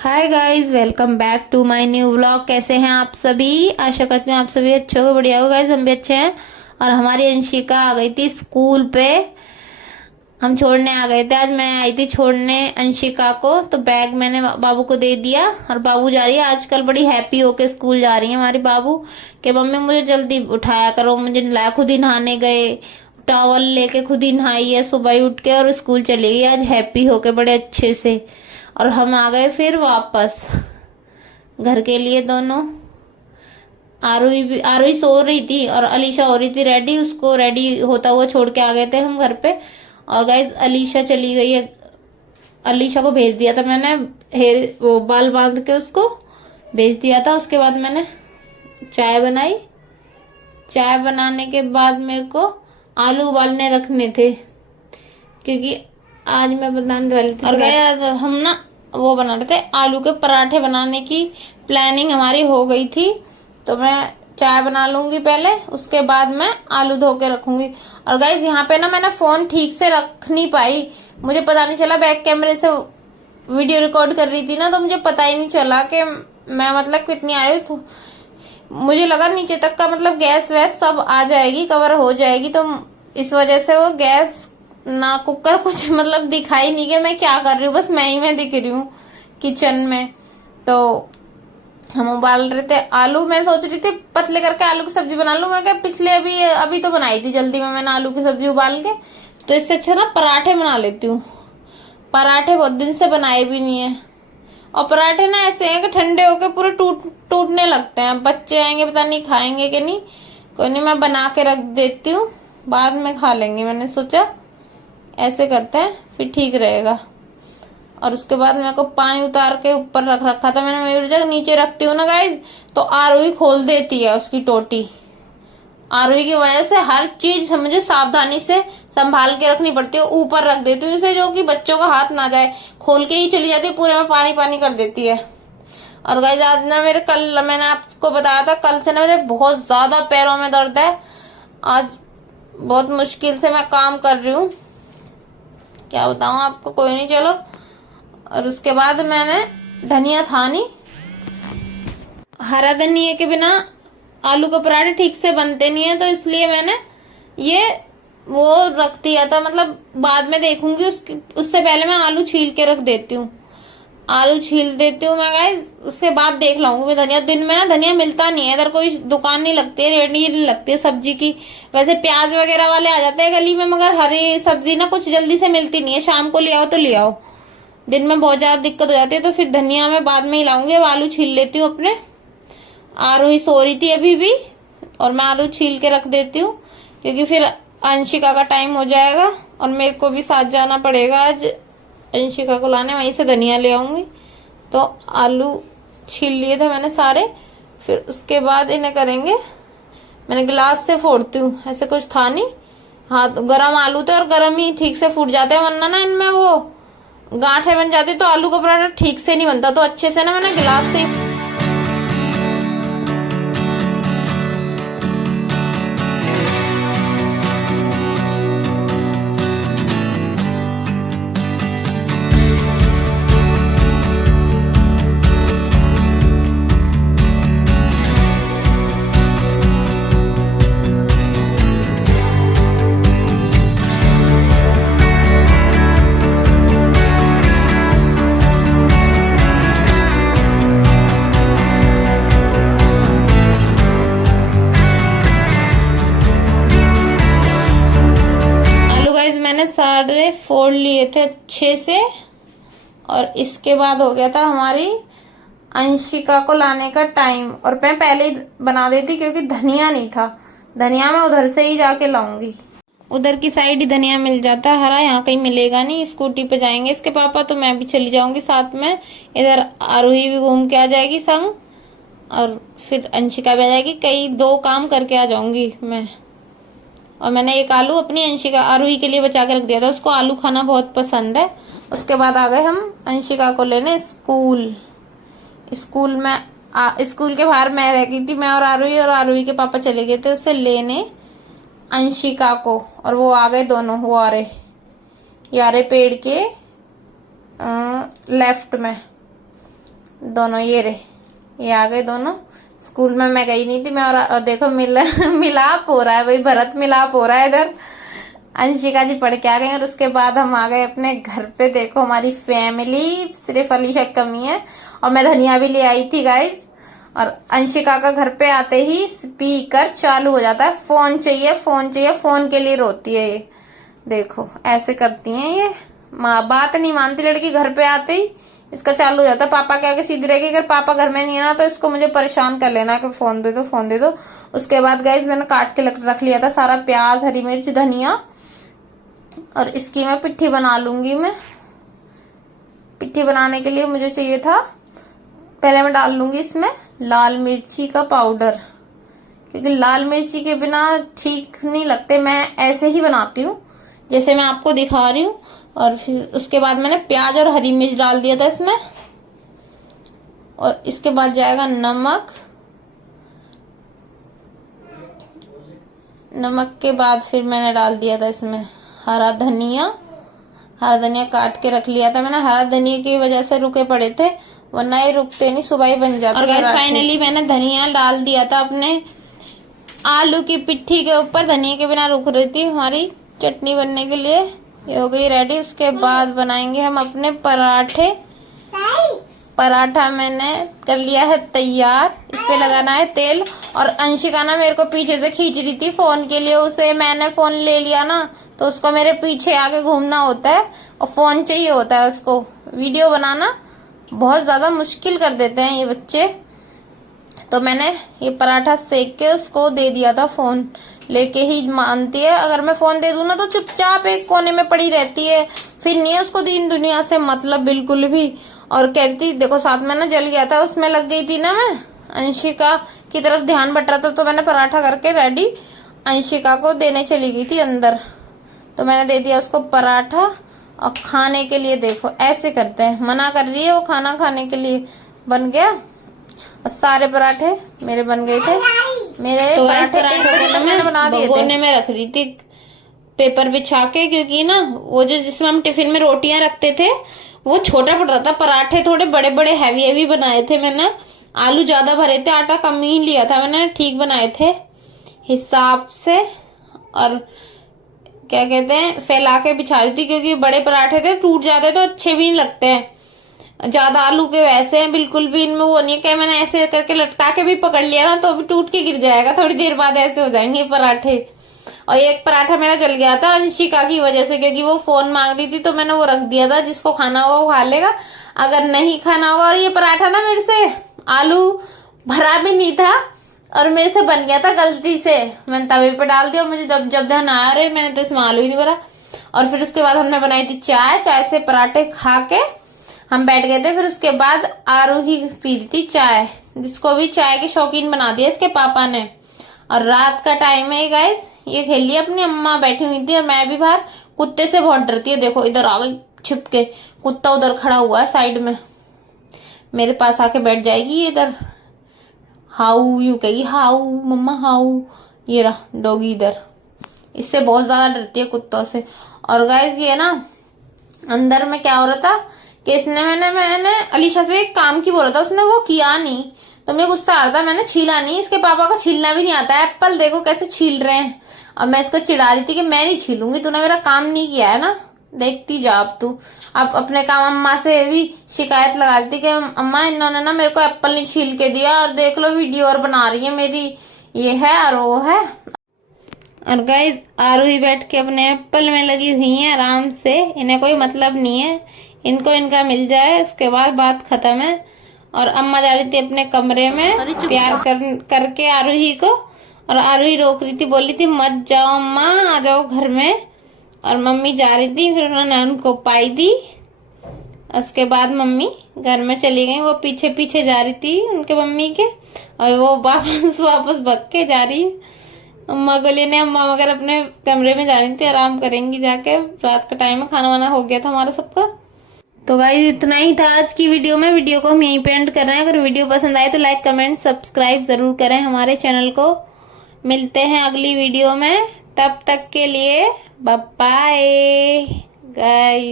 Hi guys, welcome back to my new vlog. कैसे हैं आप सभी? आशा करती हूँ आप सभी अच्छे हो, बढ़िया हो। गाइस हम भी अच्छे हैं। और हमारी अंशिका आ गई थी स्कूल पे। हम छोड़ने आ गए थे। आज मैं आई थी छोड़ने अंशिका को, तो बैग मैंने बाबू को दे दिया और बाबू जा रही है। आजकल बड़ी हैप्पी होके स्कूल जा रही है हमारी बाबू कि मम्मी मुझे जल्दी उठाया करो, मुझे नहलाया। खुद ही नहाने गए, टॉवल लेके खुद ही नहाई है सुबह ही उठ के और स्कूल चली गई आज हैप्पी होके बड़े अच्छे से। और हम आ गए फिर वापस घर के लिए दोनों। आरुई सो रही थी और अलीशा हो रही थी रेडी। उसको रेडी होता हुआ छोड़ के आ गए थे हम घर पे। और गाइज अलीशा चली गई है। अलीशा को भेज दिया था मैंने, हेयर वो बाल बांध के उसको भेज दिया था। उसके बाद मैंने चाय बनाई। चाय बनाने के बाद मेरे को आलू उबालने रखने थे क्योंकि आज मैं बनाने वाली थी। और गाइस हम ना वो बना रहे थे, आलू के पराठे बनाने की प्लानिंग हमारी हो गई थी। तो मैं चाय बना लूंगी पहले, उसके बाद मैं आलू धो के रखूंगी। और गाइज यहाँ पे ना मैंने फोन ठीक से रख नहीं पाई, मुझे पता नहीं चला। बैक कैमरे से वीडियो रिकॉर्ड कर रही थी ना, तो मुझे पता ही नहीं चला कि मैं मतलब कितनी आ रही। तो मुझे लगा नीचे तक का मतलब गैस वैस सब आ जाएगी, कवर हो जाएगी। तो इस वजह से वो गैस ना कुकर कुछ मतलब दिखाई नहीं कि मैं क्या कर रही हूँ, बस मैं दिख रही हूँ किचन में। तो हम उबाल रहे थे आलू। मैं सोच रही थी पतले करके आलू की सब्जी बना लूं। मैं क्या पिछले अभी तो बनाई थी जल्दी में मैंने आलू की सब्जी उबाल के। तो इससे अच्छा ना पराठे बना लेती हूँ। पराठे बहुत दिन से बनाए भी नहीं है। और पराठे ना ऐसे हैं कि ठंडे होके पूरे टूटने लगते हैं। बच्चे आएंगे पता नहीं खाएंगे कि नहीं। कोई नहीं, मैं बना के रख देती हूँ, बाद में खा लेंगे। मैंने सोचा ऐसे करते हैं फिर ठीक रहेगा। और उसके बाद मेरे को पानी उतार के ऊपर रख रखा था मैंने। मयूर जग नीचे रखती हूँ ना गाइज, तो आरुई खोल देती है उसकी टोटी। आरुई की वजह से हर चीज मुझे सावधानी से संभाल के रखनी पड़ती है। ऊपर रख देती हूँ जिससे जो कि बच्चों का हाथ ना जाए। खोल के ही चली जाती है, पूरे में पानी पानी कर देती है। और गाइज आज ना मेरे कल मैंने आपको बताया था, कल से ना मेरे बहुत ज्यादा पैरों में दर्द है। आज बहुत मुश्किल से मैं काम कर रही हूँ, क्या बताऊँ आपको। कोई नहीं, चलो। और उसके बाद मैंने धनिया था नहीं, हरा धनिया के बिना आलू के पराठे ठीक से बनते नहीं है, तो इसलिए मैंने ये वो रख दिया था। मतलब बाद में देखूंगी, उससे पहले मैं आलू छील के रख देती हूँ। आलू छील देती हूँ मैं गाइस, उसके बाद देख लाऊंगी मैं धनिया। दिन में ना धनिया मिलता नहीं है, इधर कोई दुकान नहीं लगती है, रेडी नहीं लगती है सब्जी की। वैसे प्याज वगैरह वाले आ जाते हैं गली में, मगर हरी सब्जी ना कुछ जल्दी से मिलती नहीं है। शाम को ले आओ तो ले आओ, दिन में बहुत ज्यादा दिक्कत हो जाती है। तो फिर धनिया मैं बाद में ही लाऊंगी। अब आलू छील लेती हूँ अपने। आरोही सो रही थी अभी भी, और मैं आलू छील के रख देती हूँ क्योंकि फिर अंशिका का टाइम हो जाएगा और मेरे को भी साथ जाना पड़ेगा आज अंशिका को लाने। वहीं से धनिया ले आऊंगी। तो आलू छील लिए थे मैंने सारे। फिर उसके बाद इन्हें करेंगे, मैंने गिलास से फोड़ती हूँ, ऐसे कुछ था नहीं। हाथ गरम आलू थे और गरम ही ठीक से फूट जाते हैं, वरना ना इनमें वो गांठें बन जाती, तो आलू का पराठा ठीक से नहीं बनता। तो अच्छे से ना मैंने गिलास से। मैंने सारे फोड़ लिए थे अच्छे से। और इसके बाद हो गया था हमारी अंशिका को लाने का टाइम। और मैं पहले ही बना देती क्योंकि धनिया नहीं था। धनिया मैं उधर से ही जाके लाऊंगी, उधर की साइड ही धनिया मिल जाता है हरा, यहाँ कहीं मिलेगा नहीं। स्कूटी पे जाएंगे इसके पापा, तो मैं भी चली जाऊंगी साथ में। इधर आरोही भी घूम के आ जाएगी संग, और फिर अंशिका भी आ जाएगी। कई दो काम करके आ जाऊंगी मैं। और मैंने एक आलू अपनी अंशिका आरोही के लिए बचा के रख दिया था, उसको आलू खाना बहुत पसंद है। उसके बाद आ गए हम अंशिका को लेने स्कूल। स्कूल में स्कूल के बाहर मैं रह गई थी, मैं और आरोही के पापा चले गए थे उसे लेने अंशिका को। और वो आ गए दोनों, वो आ रहे पेड़ के लेफ्ट में। दोनों ये रहे, ये आ गए दोनों। स्कूल में मैं गई नहीं थी मैं, और देखो मिलाप हो रहा है भाई, भरत मिलाप हो रहा है इधर। अंशिका जी पढ़ के आ गई और उसके बाद हम आ गए अपने घर पे। देखो हमारी फैमिली, सिर्फ अलीशा की कमी है। और मैं धनिया भी ले आई थी गाइस। और अंशिका का घर पे आते ही स्पीकर चालू हो जाता है, फोन चाहिए फोन चाहिए, फोन के लिए रोती है ये। देखो ऐसे करती हैं ये, माँ बात नहीं मानती लड़की, घर पे आते ही इसका चालू हो जाता है पापा के आगे सीधी रहेगी। अगर पापा घर में नहीं है ना तो इसको मुझे परेशान कर लेना कि फोन दे दो फोन दे दो। उसके बाद गाइस मैंने काट के रख लिया था सारा प्याज, हरी मिर्च, धनिया, और इसकी मैं पिट्ठी बना लूंगी। मैं पिट्ठी बनाने के लिए मुझे चाहिए था, पहले मैं डाल लूंगी इसमें लाल मिर्ची का पाउडर, क्योंकि लाल मिर्ची के बिना ठीक नहीं लगते। मैं ऐसे ही बनाती हूँ जैसे मैं आपको दिखा रही हूँ। और फिर उसके बाद मैंने प्याज और हरी मिर्च डाल दिया था इसमें। और इसके बाद जाएगा नमक, नमक के बाद फिर मैंने डाल दिया था इसमें हरा धनिया। हरा धनिया काट के रख लिया था मैंने, हरा धनिया की वजह से रुके पड़े थे, वरना ये रुकते नहीं, सुबह ही बन जाते। और फाइनली मैंने धनिया डाल दिया था अपने आलू की पिट्ठी के ऊपर। धनिया के बिना रुक रही थी हमारी चटनी बनने के लिए। ये हो गई रेडी। उसके बाद बनाएंगे हम अपने पराठे। पराठा मैंने कर लिया है तैयार, इस पे लगाना है तेल। और अंशिका ना मेरे को पीछे से खींच रही थी फोन के लिए, उसे मैंने फोन ले लिया ना तो उसको मेरे पीछे आगे घूमना होता है और फोन चाहिए होता है उसको। वीडियो बनाना बहुत ज्यादा मुश्किल कर देते हैं ये बच्चे। तो मैंने ये पराठा सेक के उसको दे दिया था, फोन लेके ही मानती है। अगर मैं फोन दे दूं ना तो चुपचाप एक कोने में पड़ी रहती है, फिर नहीं है उसको दीन दुनिया से मतलब बिल्कुल भी। और कहती देखो साथ में ना जल गया था, उसमें लग गई थी ना, मैं अंशिका की तरफ ध्यान बट रहा था तो मैंने पराठा करके रेडी अंशिका को देने चली गई थी अंदर। तो मैंने दे दिया उसको पराठा। और खाने के लिए देखो ऐसे करते हैं, मना कर रही है वो खाना खाने के लिए। बन गया और सारे पराठे मेरे बन गए थे। मेरे तो पराठे 1 बजे तक मैंने बना दिए थे। भगोने में रख रही थी पेपर बिछा के, क्योंकि ना वो जो जिसमें हम टिफिन में रोटियां रखते थे वो छोटा पड़ रहा था। पराठे थोड़े बड़े बड़े हैवी हैवी बनाए थे मैंने, आलू ज्यादा भरे थे, आटा कम ही लिया था मैंने, ठीक बनाए थे हिसाब से। और क्या कहते हैं फैला के बिछा रही थी, क्योंकि बड़े पराठे थे, टूट जाते तो अच्छे भी नहीं लगते हैं। ज्यादा आलू के वैसे हैं, बिल्कुल भी इनमें वो नहीं है कि मैंने ऐसे करके लटका के भी पकड़ लिया ना तो भी टूट के गिर जाएगा, थोड़ी देर बाद ऐसे हो जाएंगे पराठे। और एक पराठा मेरा जल गया था अंशिका की वजह से, क्योंकि वो फोन मांग रही थी तो मैंने वो रख दिया था, जिसको खाना होगा वो खा लेगा, अगर नहीं खाना होगा। और ये पराठा ना मेरे से आलू भरा भी नहीं था और मेरे से बन गया था गलती से, मैंने तवे पे डाल दिया और मुझे जब ध्यान आया रहे मैंने तो इसमें आलू ही नहीं भरा। और फिर उसके बाद हमने बनाई थी चाय, चाय से पराठे खा के हम बैठ गए थे। फिर उसके बाद आरूही पी रही थी चाय, जिसको भी चाय के शौकीन बना दिया इसके पापा ने। और रात का टाइम है गाइस, ये खेल लिया, अपनी अम्मा बैठी हुई थी और मैं भी बाहर। कुत्ते से बहुत डरती है, देखो इधर आ गई छिप के, कुत्ता उधर खड़ा हुआ है साइड में, मेरे पास आके बैठ जाएगी इधर, हाउ यूं कहेगी, हाउ मम्मा हाउ। ये रहा डॉगी इधर, इससे बहुत ज्यादा डरती है कुत्तों से। और गाइस ये ना अंदर में क्या हो रहा था कि इसने मैंने अलीशा से एक काम की बोला था, उसने वो किया नहीं तो मुझे गुस्सा आ रहा था, मैंने छीला नहीं। इसके पापा को छीलना भी नहीं आता है, एप्पल देखो कैसे छील रहे हैं। और मैं इसको चिढ़ा रही थी कि मैं नहीं छीलूंगी, तूने मेरा काम नहीं किया है ना, देखती जा अब तू। अब अपने काम अम्मा से भी शिकायत लगा रही थी कि अम्मा इन्होंने ना मेरे को एप्पल नहीं छील के दिया, और देख लो वीडियो और बना रही है मेरी, ये है और वो है। और गाइस आरूही बैठ के अपने एप्पल में लगी हुई है आराम से, इन्हें कोई मतलब नहीं है, इनको इनका मिल जाए उसके बाद बात खत्म है। और अम्मा जा रही थी अपने कमरे में प्यार करके आरूही को, और आरूही रोक रही थी, बोल रही थी मत जाओ अम्मा आ जाओ घर में। और मम्मी जा रही थी, फिर उन्होंने उनको पाई दी। उसके बाद मम्मी घर में चली गई, वो पीछे पीछे जा रही थी उनके मम्मी के, और वो वापस भग के जा रही अम्मा को लेने। अम्मा मगर अपने कमरे में जा रही थी, आराम करेंगी जाके, रात का टाइम में खाना वाना हो गया था हमारा सबका। तो गाइस इतना ही था आज की वीडियो में, वीडियो को हम यहीं पे एंड कर रहे हैं। अगर वीडियो पसंद आए तो लाइक कमेंट सब्सक्राइब जरूर करें हमारे चैनल को। मिलते हैं अगली वीडियो में, तब तक के लिए बाय बाय गाइस।